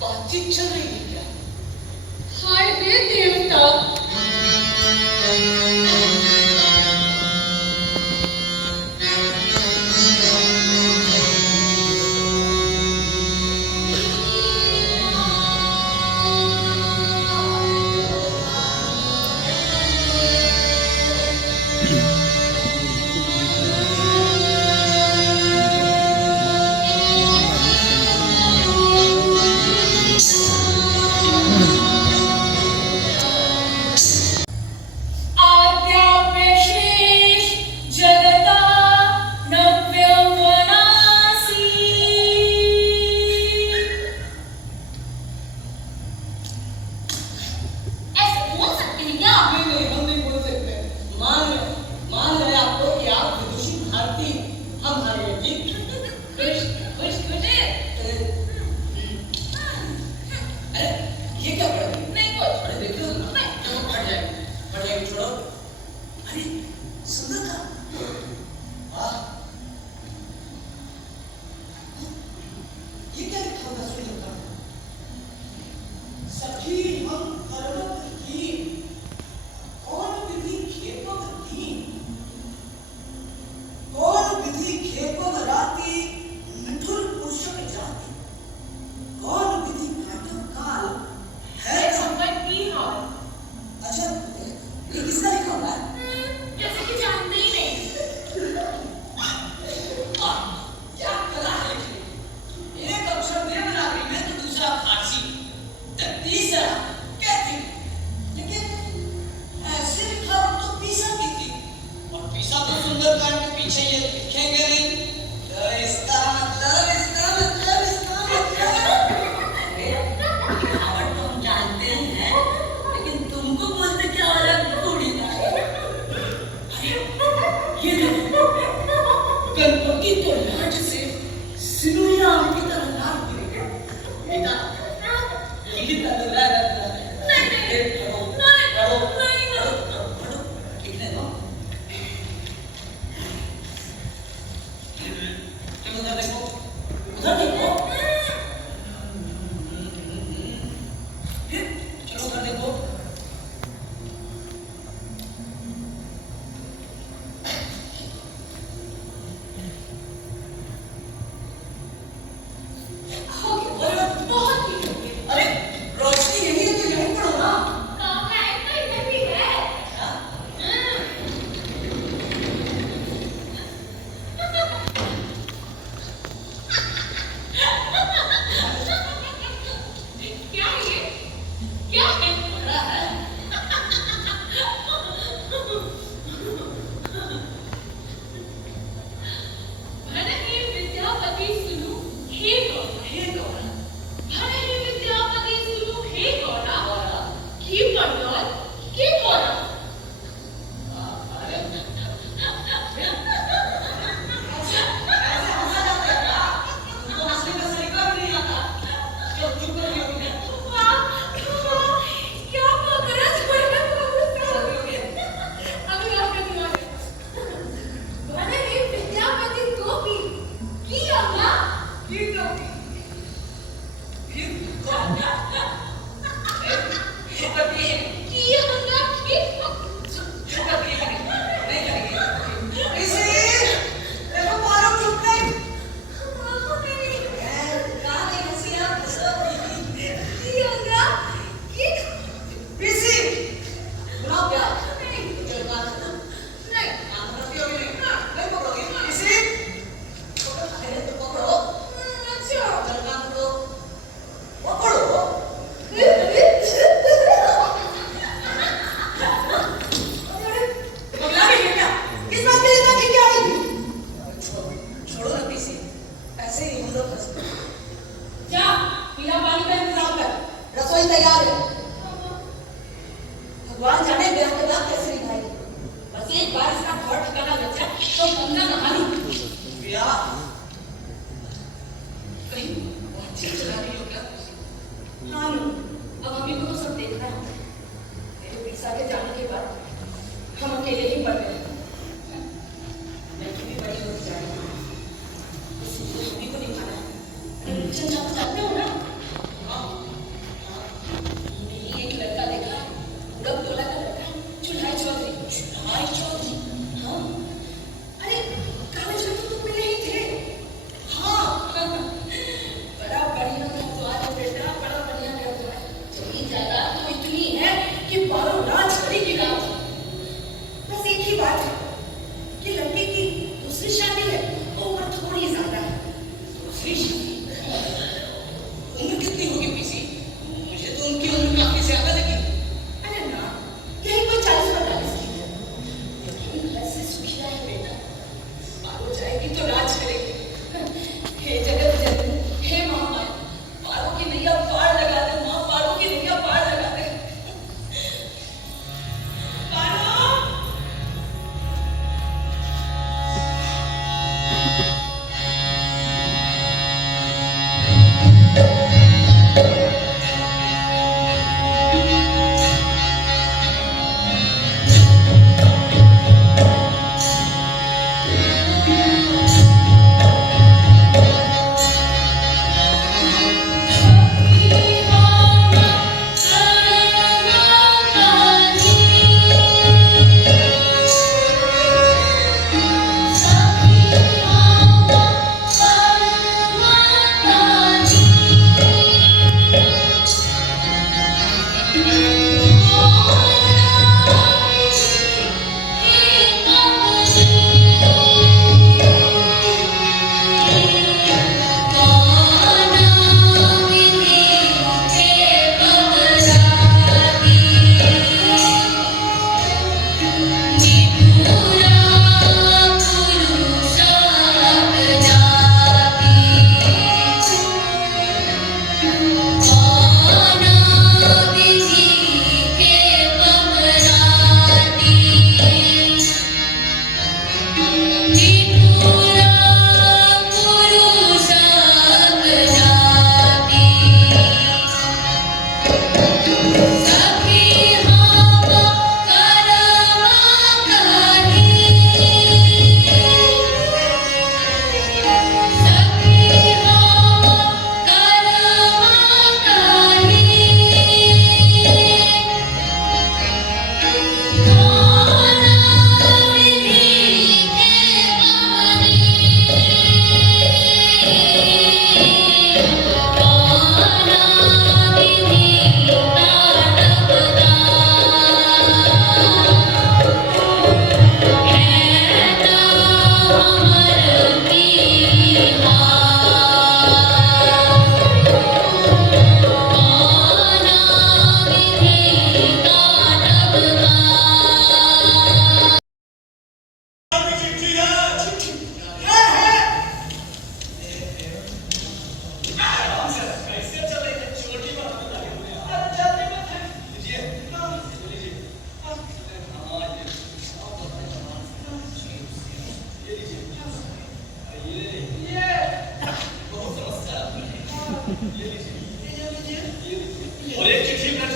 बातचीत चल रही है क्या? हाय रे देवता,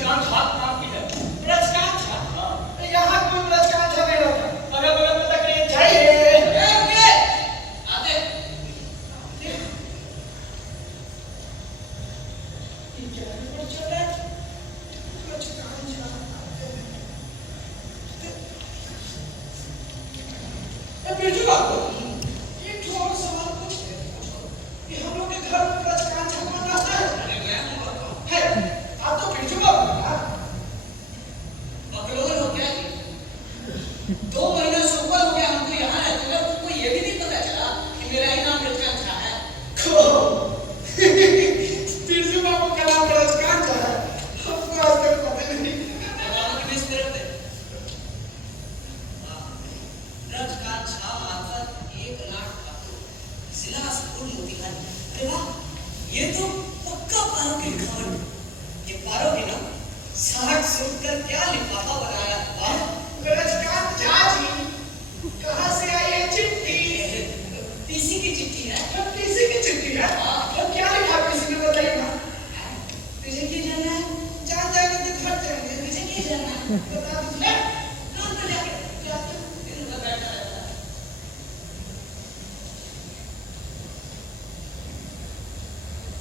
ब्रजकांत झा नाम की है। ब्रजकांत झा? हाँ। यहाँ कोई ब्रजकांत झा नहीं रहता। अगर बगल में तक नहीं जाइए। आते ये क्या रिपोर्ट चल रहा है? ब्रजकांत झा। बिरजू बाबू, एक ठो और सवाल पूछते हैं कि हम लोग के घर में ब्रजकांत झा कौन रहता है? है, आप तो बिरजू बाबू हैं ना? बकलोल हो गया जी। 2 महीना से ऊपर हो गया हमको यहाँ रहते हुए, तुमको ये भी नहीं पता चला कि मेरा ही नाम ब्रजकांत झा है। बिरजू बाबू का नाम ब्रजकांत झा है। हमको आज तक पता नहीं। बताओ कि मिस मेरे पे ब्रजकांत झा मार्फत 1 लाख पारो जिला स्कूल मोतिहारी। अरे वाह, ये तो पक्का पारो की लिखावट। ये पारो की ना साठ सुनकर क्या लिफाफा बनाया। वाह, ब्रजकांत झा जी, कहाँ से आई है चिट्ठी? टीसी की चिट्ठी है। तो किसी की चिट्ठी है? तो क्या लिखा किसी ने बताइए ना? तुझे क्या जानना है? जान जाएंगे तो घर जाएंगे। तुझे क्या जानना है? बता दीजिए। कान पे जाके जाके दिन भर बैठा रहता है।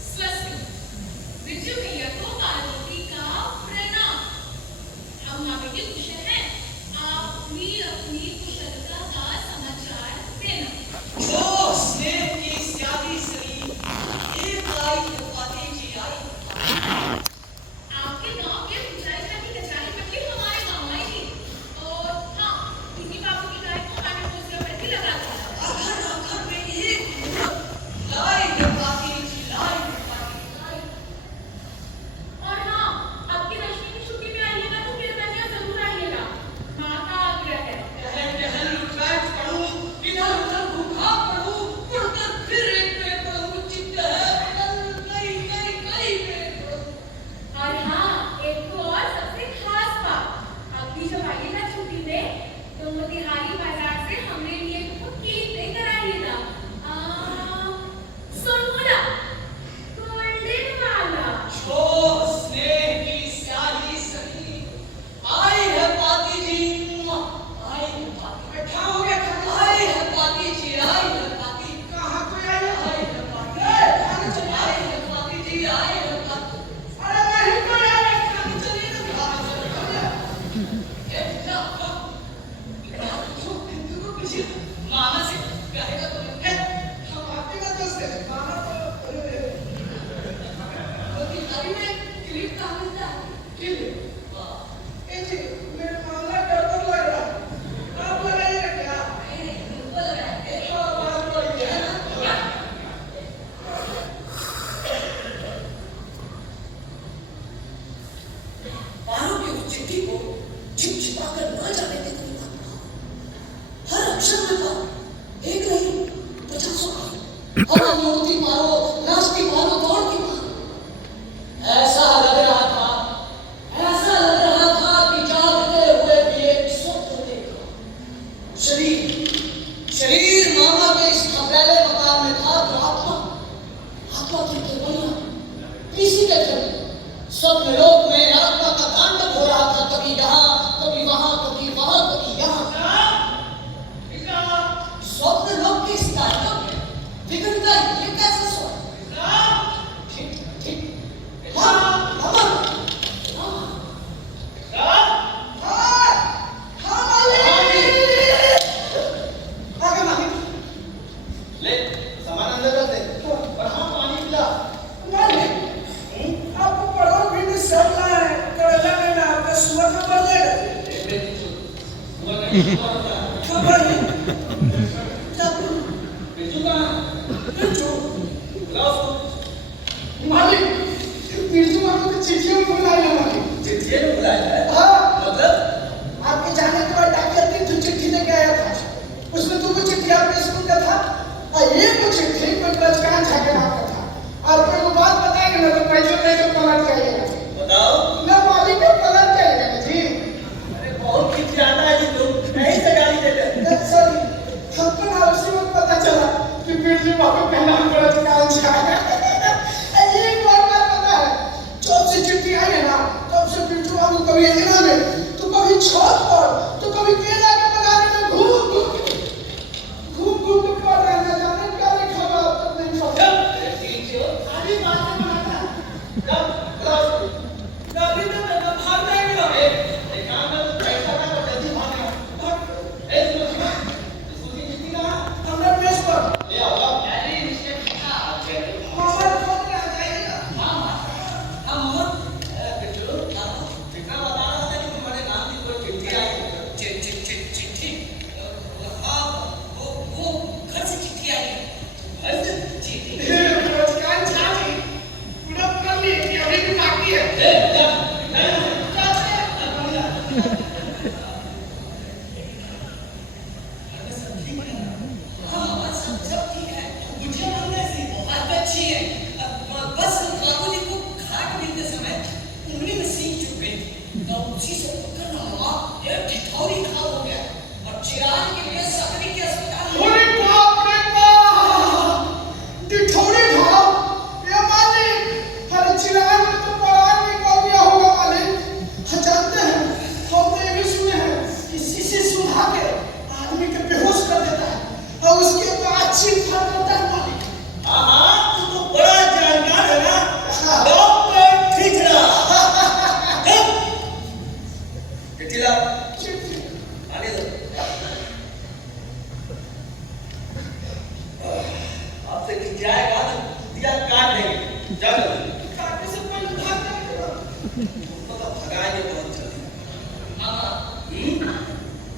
स्वस्ति बिरजू भैया को पार्वती का प्रणाम। हम यहाँ बेटे कुशल हैं। आप भी अपनी कुशलता का समाचार देना। जो स्नेह की स्याही सरी, एक आई तो पाती जी आई। आपके गांव के पुजारी जी की कचहरी पट्टी हमारे गांव आई थी। और हाँ, दीदी बाबू की गाय को मैंने पोस्टर पर भी लगा दिया। आखिर आखिर में एक लाई तो पाती जी लाई तो पाती लाई। और हाँ, अब की दशमी की छुट्टी में आइएगा तो फिर कन्या जरूर आइएगा। माँ का आग्रह है। टहल लुटलाट पढ़ूं, इधर उधर भूखा पढ़ूं, मुड़कर फिर एक में पढ़ूं, चित्त है बदल कई में पढ़ूं। और हाँ, एक तो और सबसे खास बात, अब भी जब आइएगा छुट्टी में तो मोतिहारी बाजार से हमरे लिए कुछ केक लेकर आइएगा। सोनमुला, गोल्डन वाला। जो स्नेह की स्याही सरी, आई है पाती जी, आई है पाती। बैठा हो गया खाना? आई है पाती जी, आई है पाती। कहाँ कोई आया? आई है पाती। खाने चलिए। आई है पाती जी, आई है पाती। अरे नहीं कोई आया, खाने चलिए ना। ए, जा, जा। तुमको किसी मामा से कहेगा तो नहीं। हम आपके का दोस्त है। माना तो मोतिहारी में क्लिप कहाँ मिलता है? ठीक है। वाह। ए जी, मेरा मामला गड़बड़ लग रहा है। आप लगाइएगा क्या? नहीं, तुमको लग रहा है। हाँ, बात बढ़िया है ना? पारो की उस चिट्ठी को छिपछिपाकर न जाने देते हुए हर अक्षर में पारो, एक नहीं 50 आई। हवा मोड़ती पारो, नाचती पारो, दौड़ती पारो। ऐसा लग रहा था कि जागते हुए भी एक स्वप्न देखा। शरीर मामा के इस खपरेले मकान में था, तो आत्मा थी केवलिया, किसी के घर स्वप्न लोक में आत्मा का तांडव हो रहा था, कभी यहाँ, कभी वहां, कभी वहां, कभी यहाँ। स्वप्न लोक की इस तांडव में विघटन का ये कैसा स्वप्न? ठीक, ठीक। हाँ, अमर, हाँ। हाँ, हाँ मालिक। आगे मालिक। ले सामान अंदर रख दे और हाँ पानी पिला। मालिक, आपको पढ़ो भी नहीं सब लाए हैं। करेला में ना आपका सुअर का बढ़ जाएगा। खबर नहीं। जादू। बिरजू कहाँ? बिरजू। बुलाओ उसको। मालिक, बिरजू बाबू की चिट्ठियों में बुलाया मालिक। चिट्ठी में बुलाया है? हाँ, मतलब? आपके जाने के बाद डॉक्टर की जो चिट्ठी लेके आया था, उसमें तो वो चिट्ठी आपके स्कूल का था और ये वो चिट्ठी कोई ब्रजकांत झा के नाम का था। और कोई वो बात बताएंगे ना तो पैसे पैसे पलट जाइएगा। बताओ। ना मालिक को पलट जाइएगा जी। अरे बहुत चिट्ठी आता है जी, तुम नहीं सजा उसी से पकड़ ना माँ, ये ठिठौरी खराब हो गया और चिराग के लिए सकरी के अस्पताल में अरे बाप रे बाप, डिठौरी भाव, ये मालिक, हर चिराग में तो पराग में कौन गया होगा मालिक। हाँ, जानते हैं, हम तो ये भी सुने हैं कि शीशी सुधा के आदमी के बेहोश कर देता है और उसके बाद चीख फाड़ करता है मालिक। हाँ, तू तो बड़ा जानकार है ना, डॉक्टर ठिठरा। ठिठरा, आने दो। आपसे खिंचाएगा तो दिया काट देंगे। चलो, काटे से पहले भाग जाएगा। तो भगाएंगे बहुत जल्दी। मामा,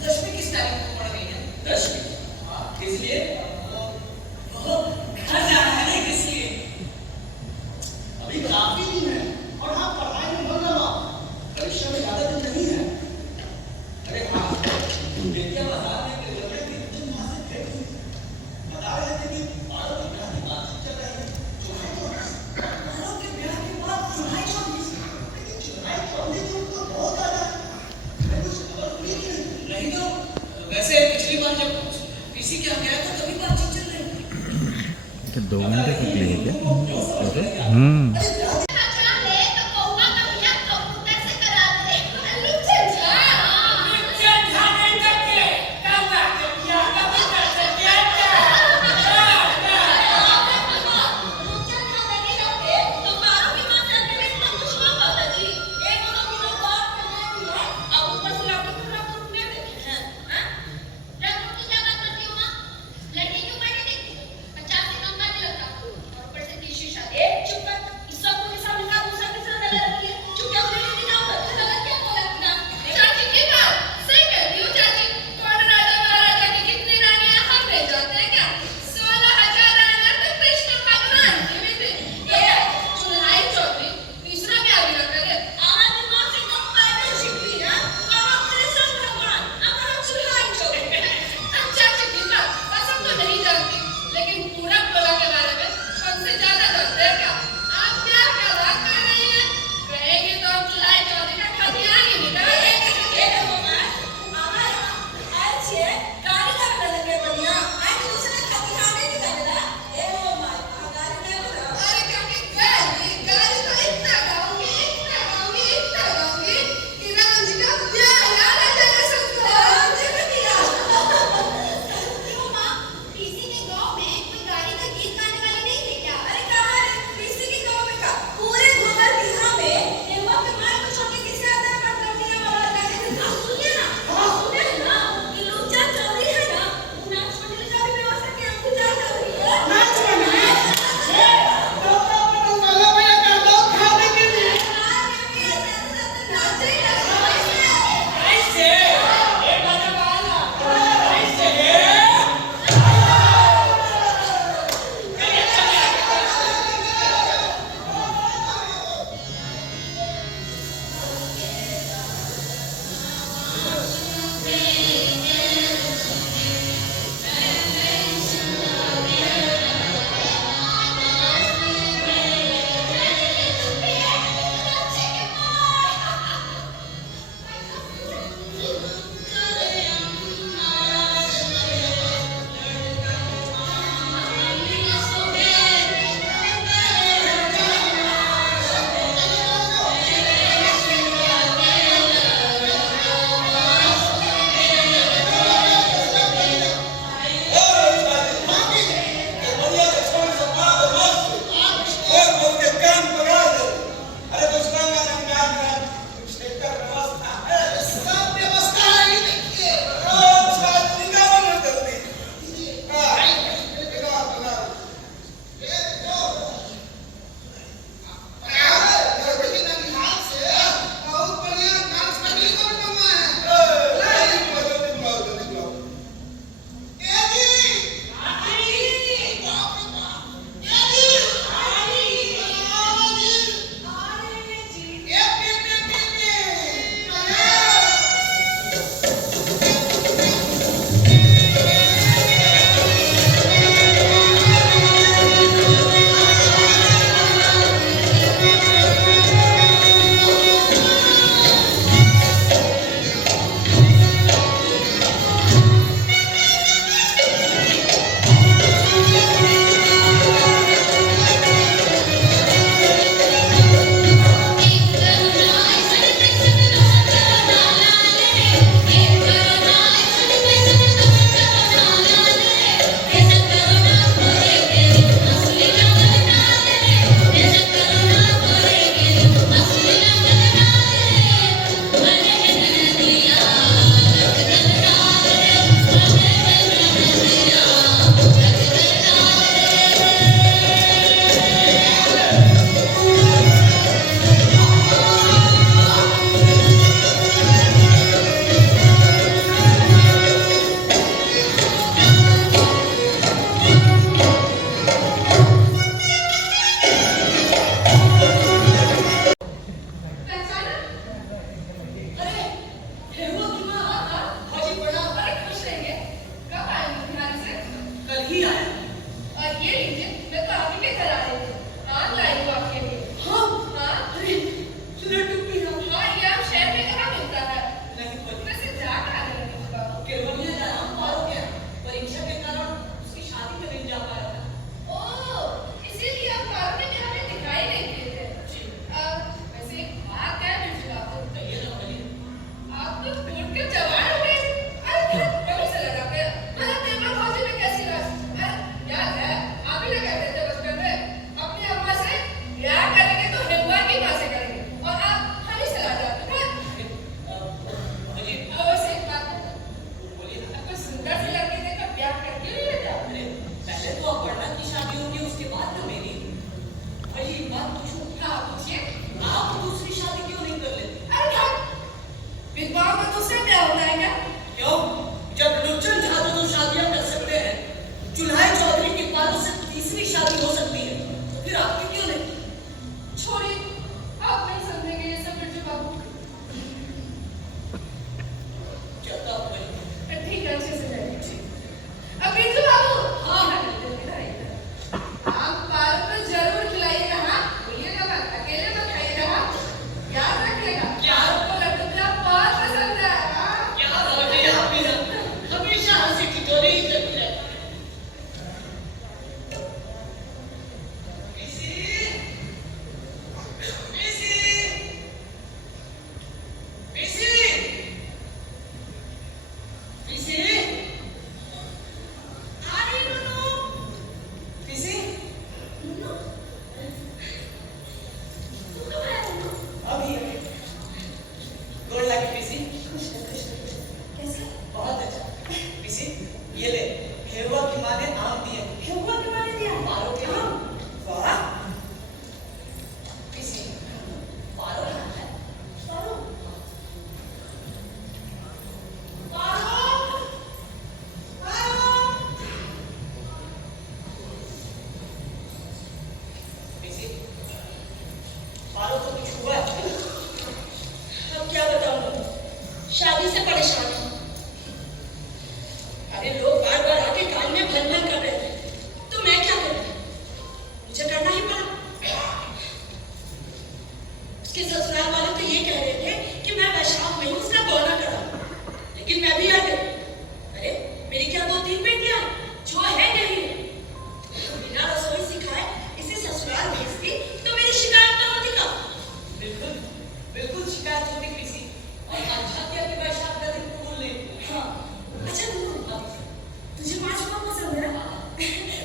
10वीं किस तारीख को पड़ गई है? 10वीं, इसलिए ओहो, घर जाना है नहीं इसलिए। अभी काफी दिन है और हाँ पढ़ाई में मन लगा, परीक्षा में ज्यादा दिन नहीं है। अरे हाँ, बेटियां बता रहे कि लड़के की तुम वहां से भेज दी। बता रहे थे कि बालों के ब्याह की बात चल रही है। चुनाई तो बालों के ब्याह के बाद चुनाई छोड़ी। चुनाई छोड़ने की तो बहुत ज्यादा है। मैं कुछ खबर सुनी कि नहीं तो वैसे पिछली बार जब पीसी के यहाँ गया था तभी बातचीत चल रही थी। क्या 2 घंटे तक लिए क्या? चाहे तो कौवा का बियाह कबूतर से करा दे। लुच्चन झा। लुच्चन झा नहीं करके, कौवा के बियाह कबूतर से किया क्या? लुच्चन झा नहीं रहते तो मारो की मां से अकेले इतना कुछ ना होता जी। एक दो किलो बात करना भी है, अब ऊपर से लाठी खड़ा कर में देखे हैं। हां? रंगों की क्या बात करती हो मां? लड़की क्यों पढ़ने देती? 50 से कम का नहीं लगता। और ऊपर से तीसरी शादी। चुप कर, ये सब गुड लक पीसी। कैसे? बहुत अच्छा पीसी, ये ले हेरुआ की माँ ने आम दिए। हेरुआ के माने दिया? पारो के लिए। आम? वाह पीसी, पारो कहाँ है? पारो? पीसी, पारो को कुछ हुआ है? अब क्या बताऊं, शादी से परेशान हूं। अरे लोग बार बार आके कान में भन भन कर रहे थे, तो मैं क्या करूं? मुझे करना ही पड़ा। उसके ससुराल वाले तो ये कह रहे थे कि मैं वैशाख में ही उसका बौना करा, लेकिन मैं भी आ गई। अरे मेरी क्या 2-3 बेटियां जो है नहीं, बिना रसोई सिखाए इसे ससुराल भेजती तो मेरी शिकायत ना होती का? बिल्कुल बिल्कुल शिकायत होती पीसी। और अच्छा किया कि वैशाख का दिन भूल नहीं। हाँ, अच्छा तुम तुझे माछ बहुत पसंद है ना?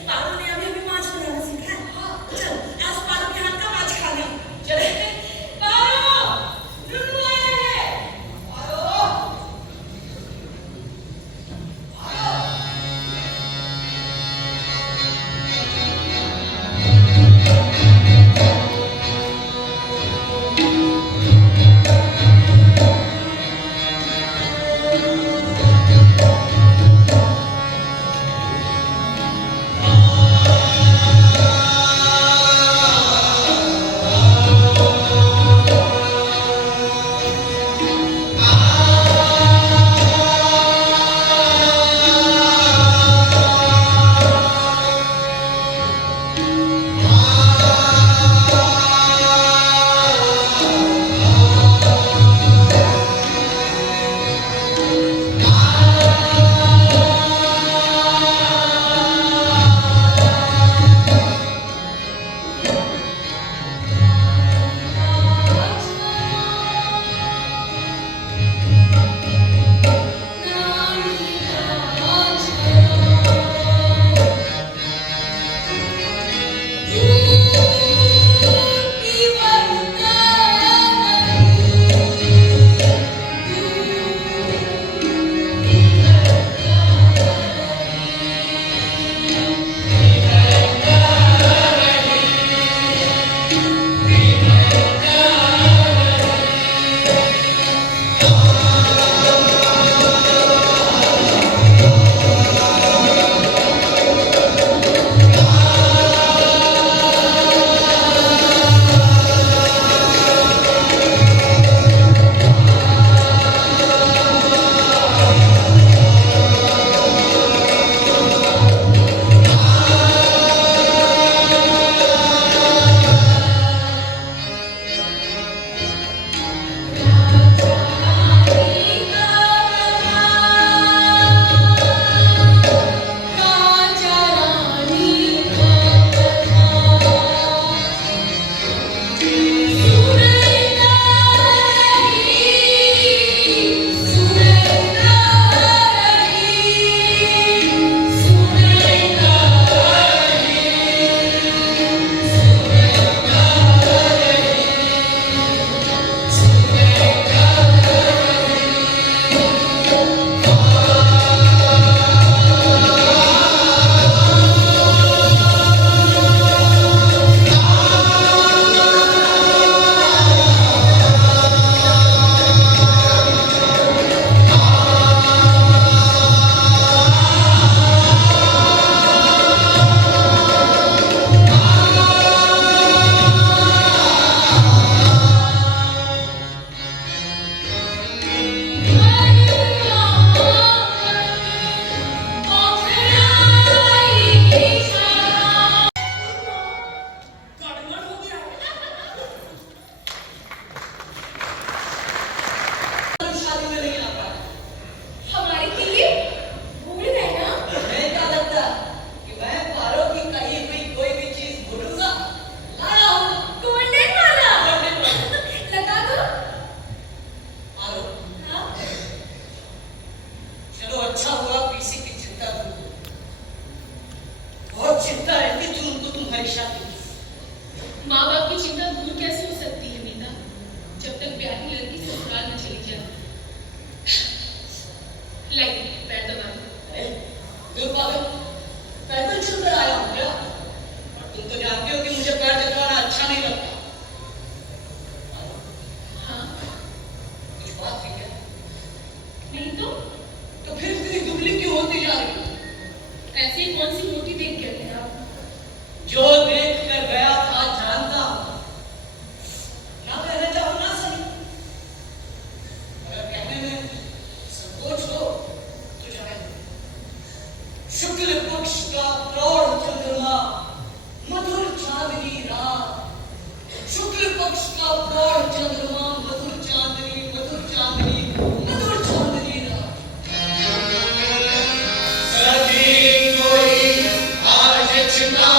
पारो ने अभी माछ बनाना सीखा है। हाँ, चल आज पारो के हाथ का माछ खाना। चले पारो, नुनू आया है। पारो, माँ बाप की चिंता दूर कैसे हो सकती है मीता, जब तक ब्याही लड़की ससुराल में चली जाए। किया। लाइए पैर दबा दो। अरे दुर्भाग्य, पैदल चलकर आया हूँ क्या? और तुम तो जानते हो कि मुझे पैर जलाना अच्छा नहीं लगता। हाँ कुछ बात थी क्या? नहीं तो फिर इतनी दुबली क्यों होती जा रही हो? ऐसे ही कौन सी मोटी देख गए थे आप? जो देख कर गया था जानता हूं। ना कहना चाहो ना सही, अगर कहने में संकोच हो तो जाने दो। शुक्ल पक्ष का प्रौढ़ चंद्रमा, मधुर चांदनी रात। शुक्ल पक्ष का प्रौढ़ चंद्रमा, मधुर चांदनी, मधुर चांदनी, मधुर चांदनी रात। सखी कोई आज चिता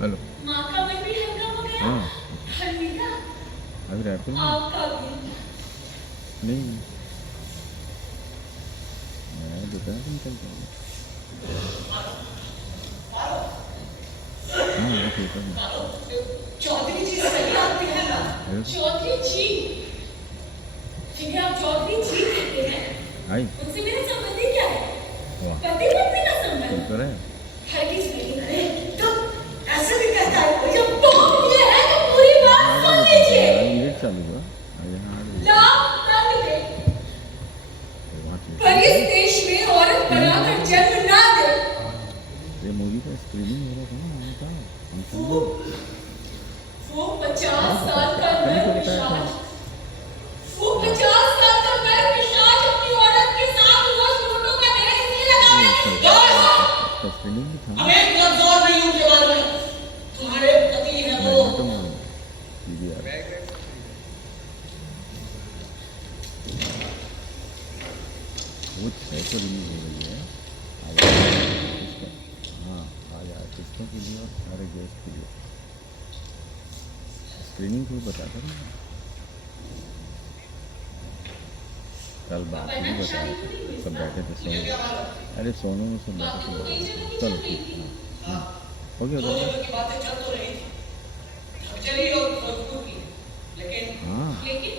हेलो माँ का मन भी हल्का हो गया। हाँ अलमीरा अभी रायपुर में आपका भी। नहीं मैं दोपहर में निकलता हूँ हाँ मैं पेपर में चौधरी जी सही आती है ना? हेलो चौधरी जी, जिन्हें आप चौधरी जी कहते हैं, आई उनसे मेरा संबंध ही क्या है? वाह पति पत्नी का तुम संबंध। तो रहे हरगिज नहीं। अरे तो ऐसे भी कहता है कोई? जब तुम ये है तो पूरी बात सुन लीजिए। लेट चालू हुआ यहाँ आ गई लाभ दंड दे, वहाँ पर इस देश में औरत बनाकर जन्म ना दे। ये मूवी का स्क्रीनिंग हो रहा था ना वहाँ का हम वो समझे 50 साल का कहीं नर तो बताया था पिशाच, वो 50 साल का नर पिशाच अपनी औरत के साथ रोज फोटो का ढेर इसलिए लगा रहे हैं। उसका स्क्रीनिंग भी था हमें कमजोर नहीं उनके बारे में। तुम्हारे पति हैं मैं वो। तो पीवीआर वो 6 को रिलीज हो रही है आज हाँ आज आर्टिस्टों के लिए और सारे गेस्ट के लिए स्क्रीनिंग को बताता ना कल बात भी बताया सब बैठे थे सोनू अरे सोनू में सब बैठे थे चलो ठीक हाँ हो गया दो उधर जगह की बातें चल तो रही थी, धकचरी और भोजपुर की, लेकिन हाँ धकचरी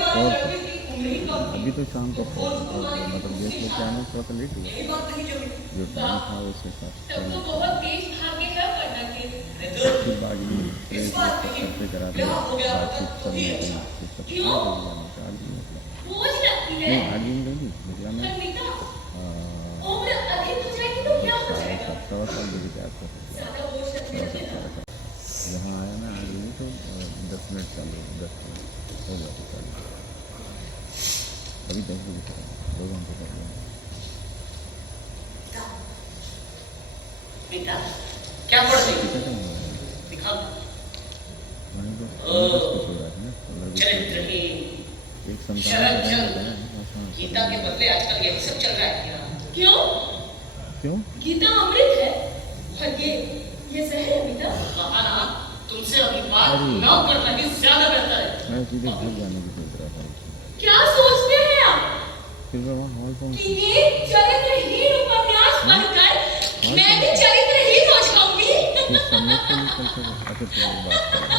वाला और लड़के की उम्र ही कम थी। अभी तो शाम को मतलब गेस्ट लेके आना थोड़ा सा लेट हुआ यही बात नहीं जमी। जो टाइम था उस हिसाब से तब तो बहुत तेज भागे है करना के। अरे तो फिर बागी प्रेस करते करा दिया बातचीत सब मीटिंग सब सब क्यों? चार दिन मतलब बोझ लगती है। नहीं 8 दिन नहीं निकला मैं अनीता, उम्र अधिक हो जाएगी तो क्या हो जाएगा? 17 साल मेरे के आसपास ज्यादा बोझ लगने लगे ना। यहाँ आया ना आज नहीं तो 10 मिनट चालू 10 मिनट हो जाते चालू अभी 10 बजे तक 2 घंटे कर लिया बेटा क्या पढ़ रही कितना टाइम हुआ है दिखा। वहीं पर 10 कुछ हो रहा है ना 15 चरित्रहीन एक संतान शरद का चंद्र बताया ना गीता के बदले आजकल यही सब चल रहा है क्या? क्यों? क्यों? गीता अमृत है और ये जहर है बेटा। कहा ना, तुमसे अभी बात अरे। न करना ही ज्यादा बेहतर है। मैं सीधे घर जाने की सोच रहा था। क्या सोचते हैं आप फिर मैं वहाँ हॉल पहुँच कि ये चरित्रहीन उपन्यास पढ़कर मैं भी चरित्रहीन हो जाऊंगी? फिर सम्यक को निकल के अच्छा चलो बात करें।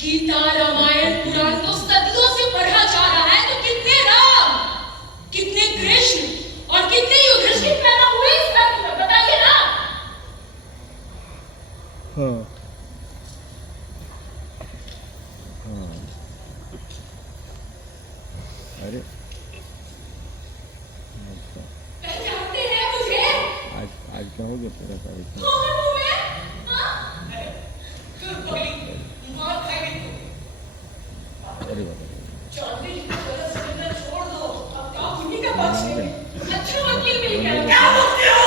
गीता रामायण पुराण तो सदियों से पढ़ा जा रहा है, तो कितने राम, कितने कृष्ण और कितने युधिष्ठिर पैदा हुए इस धरती पर, बताइए ना। हाँ हाँ अरे अच्छा पहचानते हैं मुझे? आज क्या हो गया तेरा तारीख में? कौन हूँ मैं? हाँ? फिर पगली मार खाएगी तू। अरे बाबा चौधरी की तरह से मिलना छोड़ दो। अब तो आप उन्हीं का पक्ष में अच्छा वकील मिल गया। क्या बोलते हो?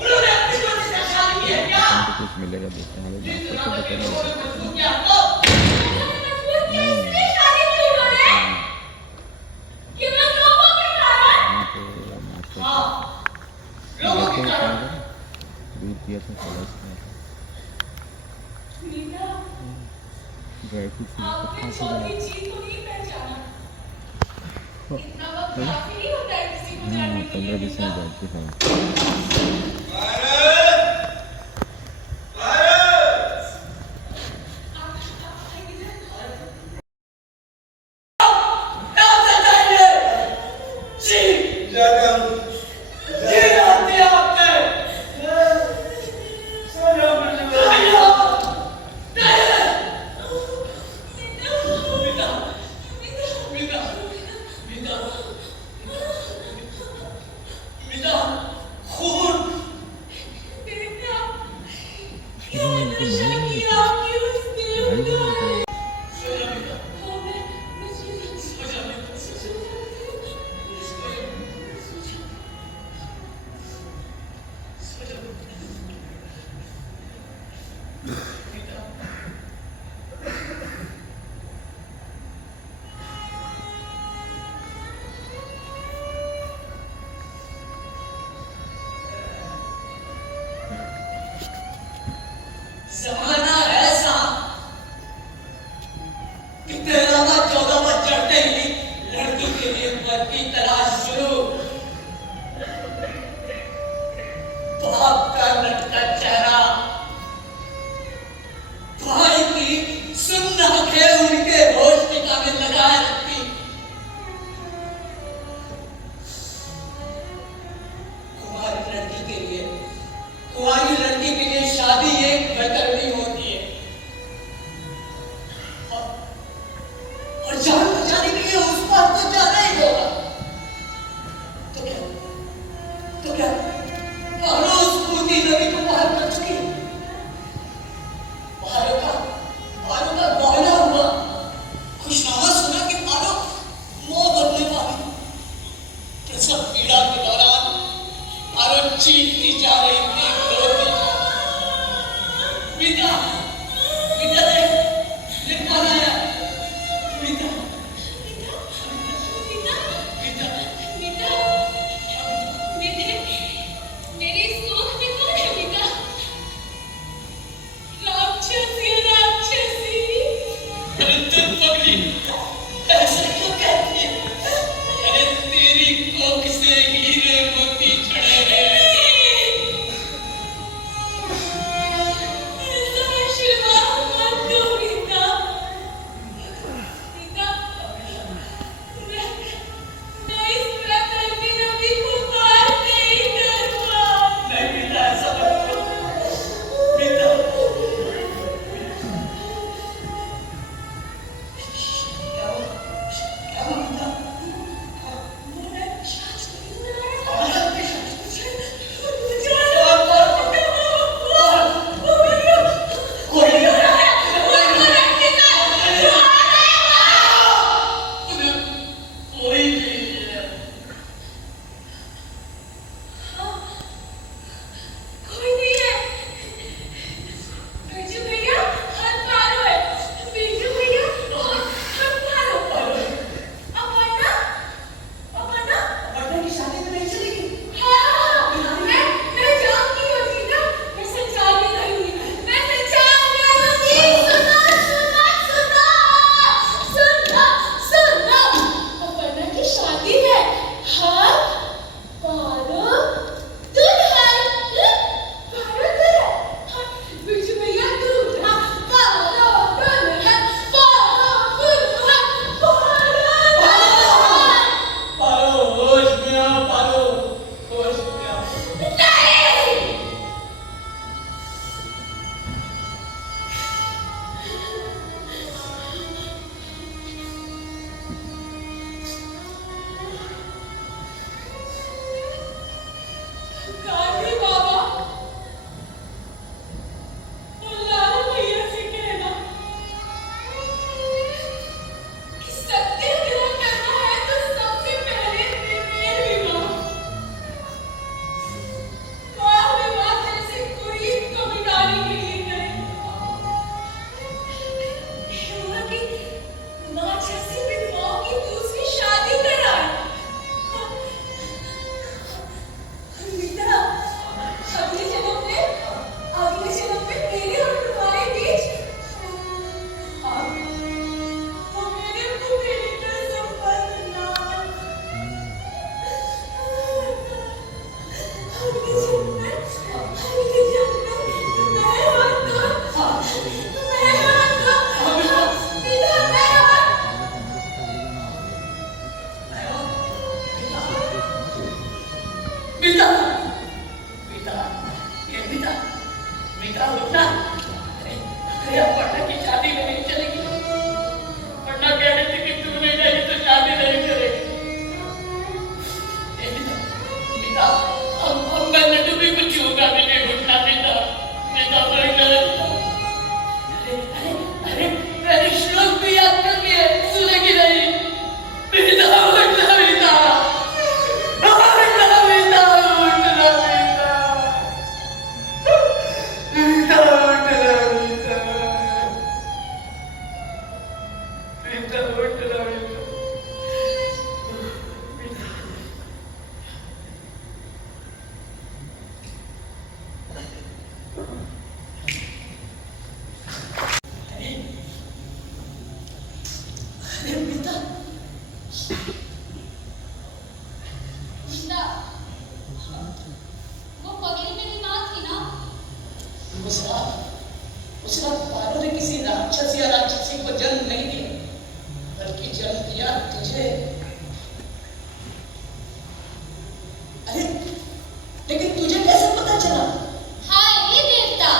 उन्होंने अपनी मर्जी से शादी की है क्या? हमको कुछ मिलेगा देखते हैं हमें जिस बात तरह करके के बताना। छोड़ मजबूर क्या हो? मजबूर किया इसलिए शादी की उन्होंने कि मैं लोगों के कारण। हाँ तो नाश्ता हाँ, लोगों देखो के क्या कारण। करें? दूध पिया था कलश में मीना, ड्राई फ्रूट से आपने खा चौधरी के जी को नहीं पहचाना। इतना वक्त चलो। काफी नहीं होता है किसी को जानने के लिए। 15-20 मीना। मिनट बैठ के खाओ। आप आइए इधर। क्या चलता है ये? जी, ये आते आपने। मीना, खून। बेटा, क्यों इनको नशा भाई नहीं किया क्यों इसने? भाई नहीं बताया। सो जा मीना, हमें मुझे सो जा मीना, सो जा। सो जा मीना। ज़माना ऐसा कि 13वां 14वां चढ़ते ही लड़की के लिए वर की तलाश शुरू। बाप का लटका चेहरा, भाई की सुन्न आंखें उनके होश ठिकाने लगाए रखती। कुंवारी लड़की के लिए शादी एक बेहतरीन होती है, और जान बचाने के लिए उस पर तो जाना ही होगा। तो क्या पारो उस पूती नदी को पार कर चुकी। पारो का बहना हुआ खुशनामा सुना कि पारो मौ बनने वाली। प्रसव पीड़ा के दौरान पारो चीखती जा रही थी, रोती। पिता, पिता देख कौन आया? पिता, पिता, मेरी सोच में कौन है मीना? राक्षसी। अरे तुम पगली, ऐसे क्यों कहती है? अरे तेरी कोख से हीरे मोती झड़े हैं। मीता, मीता, ये मीता, मीता उठना। अरे अब पढ़ने की शादी में नहीं चलेगी। पढ़ना कह रही थी कि तू नहीं जाएगी तो शादी नहीं करेगी। ये मीता, मीता, अब मैं लड्डू भी कुछ होगा भी नहीं उठना मीता, मीता नहीं करेगा। अरे मैंने श्लोक भी याद कर लिए, सुनेगी नहीं। मीता उठना, मीता उठना, मीता उठना, मीता मीता उठना, मीता उठना, मीता। अरे मीता, मीता, वो पगड़ी मेरी माँ थी ना? उसका पारो ने किसी राक्षस या राक्षसी को जन्म नहीं दिया, बल्कि जन्म दिया तुझे। अरे लेकिन तुझे कैसे पता चला? हाय ये देवता,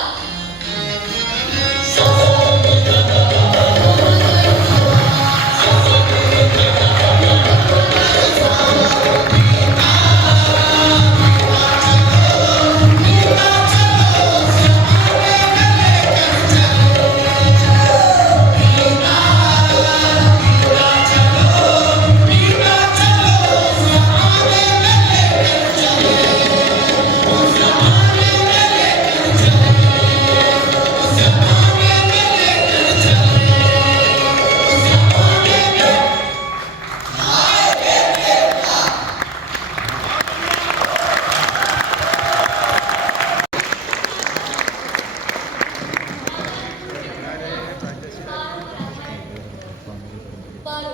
पारो।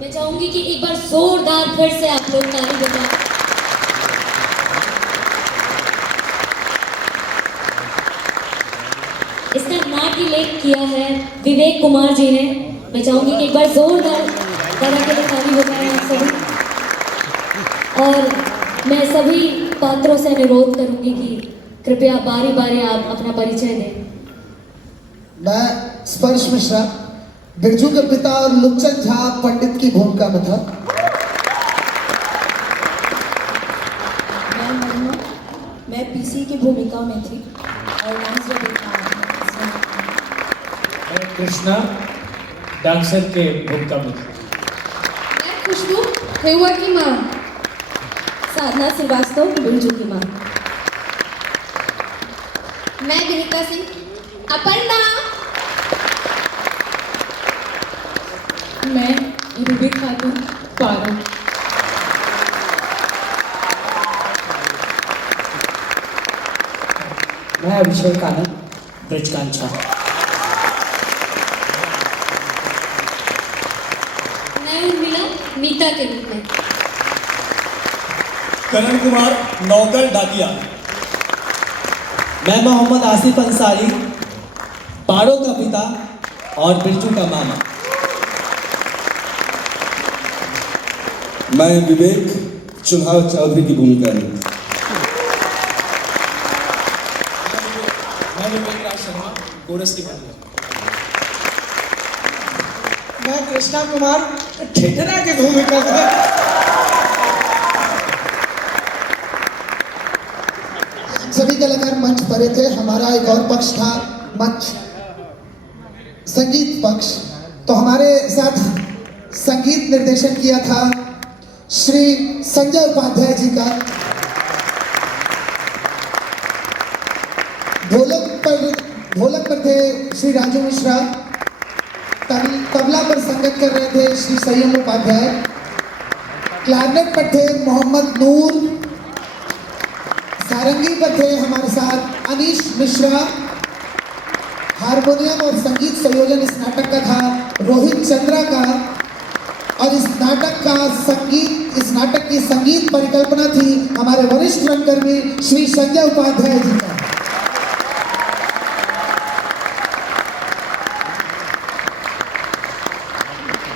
मैं चाहूंगी कि एक बार जोरदार फिर से आप लोग ताली बजाएं। इसका नाट्य लेख किया है विवेक कुमार जी ने। मैं चाहूंगी कि एक बार जोरदार तरह के लिए ताली बजाएं आप सभी। और मैं सभी पात्रों से अनुरोध करूंगी कि कृपया बारी बारी आप अपना परिचय दें। मैं स्पर्श मिश्रा, बिरजू के पिता और लुकचंद झा पंडित की भूमिका में था। मैं महिमा, मैं पीसी की भूमिका में थी और डांस मैं कृष्णा डांसर के भूमिका में थी। मैं खुशबू हेवा की माँ, साधना श्रीवास्तव बिरजू की माँ। मैं विनीता सिंह अपर्णा। मैं रूबी खातून पारो। मैं अभिषेक आनंद ब्रजकांक्षा। मैं उर्मिला मीता के रूप में। करण कुमार नौकर डाकिया। मैं मोहम्मद आसिफ अंसारी, पारो का पिता और बिरजू का मामा। मैं विवेक चुनाव चौधरी की भूमिका में। मैं विवेक राज शर्मा कोरस की भूमिका। मैं कृष्णा कुमार ठेठरा की भूमिका में। सभी कलाकार मंच पर थे। हमारा एक और पक्ष था मंच संगीत पक्ष। तो हमारे साथ संगीत निर्देशन किया था श्री संजय उपाध्याय जी का। ढोलक पर थे श्री राजू मिश्रा। तबला पर संगत कर रहे थे श्री संयम उपाध्याय। क्लारनेट पर थे मोहम्मद नूर। सारंगी पर थे हमारे साथ अनीश मिश्रा। हारमोनियम और संगीत संयोजन इस नाटक का था रोहित चंद्रा का। और इस नाटक की संगीत परिकल्पना थी हमारे वरिष्ठ रंगकर्मी श्री संजय उपाध्याय जी का।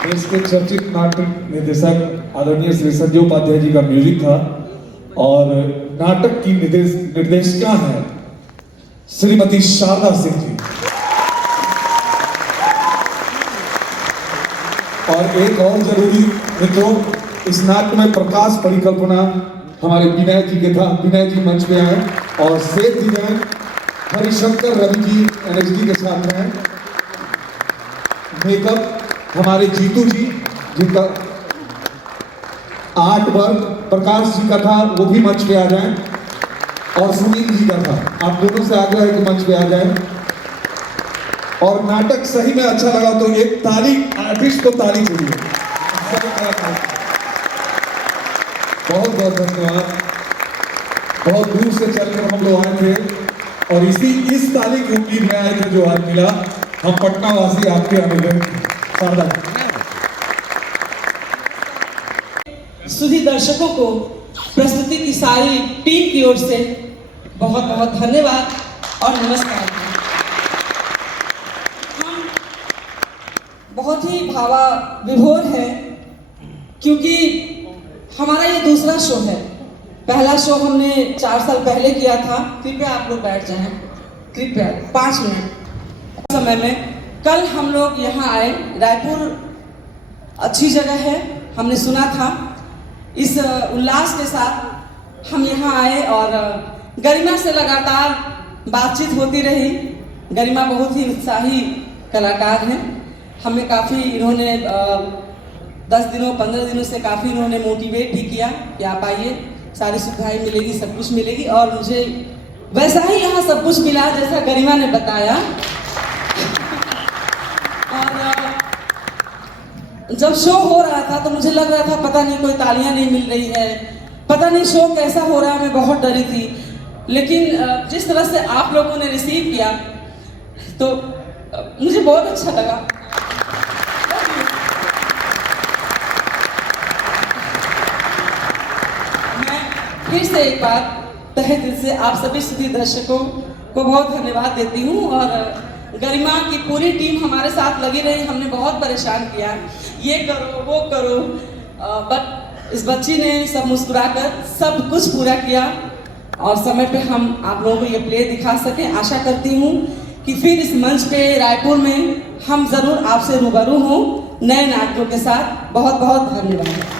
देश के चर्चित नाटक निर्देशक आदरणीय श्री संजय उपाध्याय जी का म्यूजिक था और नाटक की निर्देशिका हैं श्रीमती शारदा सिंह जी। और एक और जरूरी मित्रों, इस नाट्य में प्रकाश परिकल्पना हमारे विनय जी के था। विनय जी मंच पे आए और सेठ जी हैं, हरिशंकर रवि जी NXT के साथ हैं। मेकअप हमारे जीतू जी, जिनका आर्ट वर्क प्रकाश जी का था, वो भी मंच पे आ जाएं। और सुनील जी का था। आप दोनों से आग्रह है कि मंच पे आ जाएं। और नाटक सही में अच्छा लगा तो एक ताली, आर्टिस्ट को ताली चाहिए। बहुत बहुत धन्यवाद। बहुत दूर से चलकर हम लोग आए थे और इस ताली की उम्मीद में आए थे जो आज मिला। हम पटना वासी आपके अनुरोध शारदा। सभी दर्शकों को प्रस्तुति की सारी टीम की ओर से बहुत बहुत धन्यवाद और नमस्कार। हम बहुत ही भावाविभोर हैं क्योंकि हमारा ये दूसरा शो है। पहला शो हमने 4 साल पहले किया था। कृपया आप लोग बैठ जाएं, कृपया 5 मिनट समय में। कल हम लोग यहाँ आए। रायपुर अच्छी जगह है, हमने सुना था। इस उल्लास के साथ हम यहाँ आए और गरिमा से लगातार बातचीत होती रही। गरिमा बहुत ही उत्साही कलाकार हैं। हमें काफ़ी इन्होंने 10 दिनों 15 दिनों से काफ़ी इन्होंने मोटिवेट भी किया कि आप आइए, सारी सुविधाएं मिलेगी, सब कुछ मिलेगी। और मुझे वैसा ही यहाँ सब कुछ मिला जैसा गरिमा ने बताया। और जब शो हो रहा था तो मुझे लग रहा था पता नहीं कोई तालियां नहीं मिल रही है, पता नहीं शो कैसा हो रहा है। मैं बहुत डरी थी, लेकिन जिस तरह से आप लोगों ने रिसीव किया तो मुझे बहुत अच्छा लगा। मैं फिर से एक बार तहे दिल से आप सभी सभी दर्शकों को बहुत धन्यवाद देती हूँ। और गरिमा की पूरी टीम हमारे साथ लगी रही। हमने बहुत परेशान किया, ये करो वो करो, बट इस बच्ची ने सब मुस्कुराकर सब कुछ पूरा किया और समय पे हम आप लोगों को ये प्ले दिखा सकें। आशा करती हूँ कि फिर इस मंच पे रायपुर में हम जरूर आपसे रूबरू हों नए नाटकों के साथ। बहुत बहुत धन्यवाद।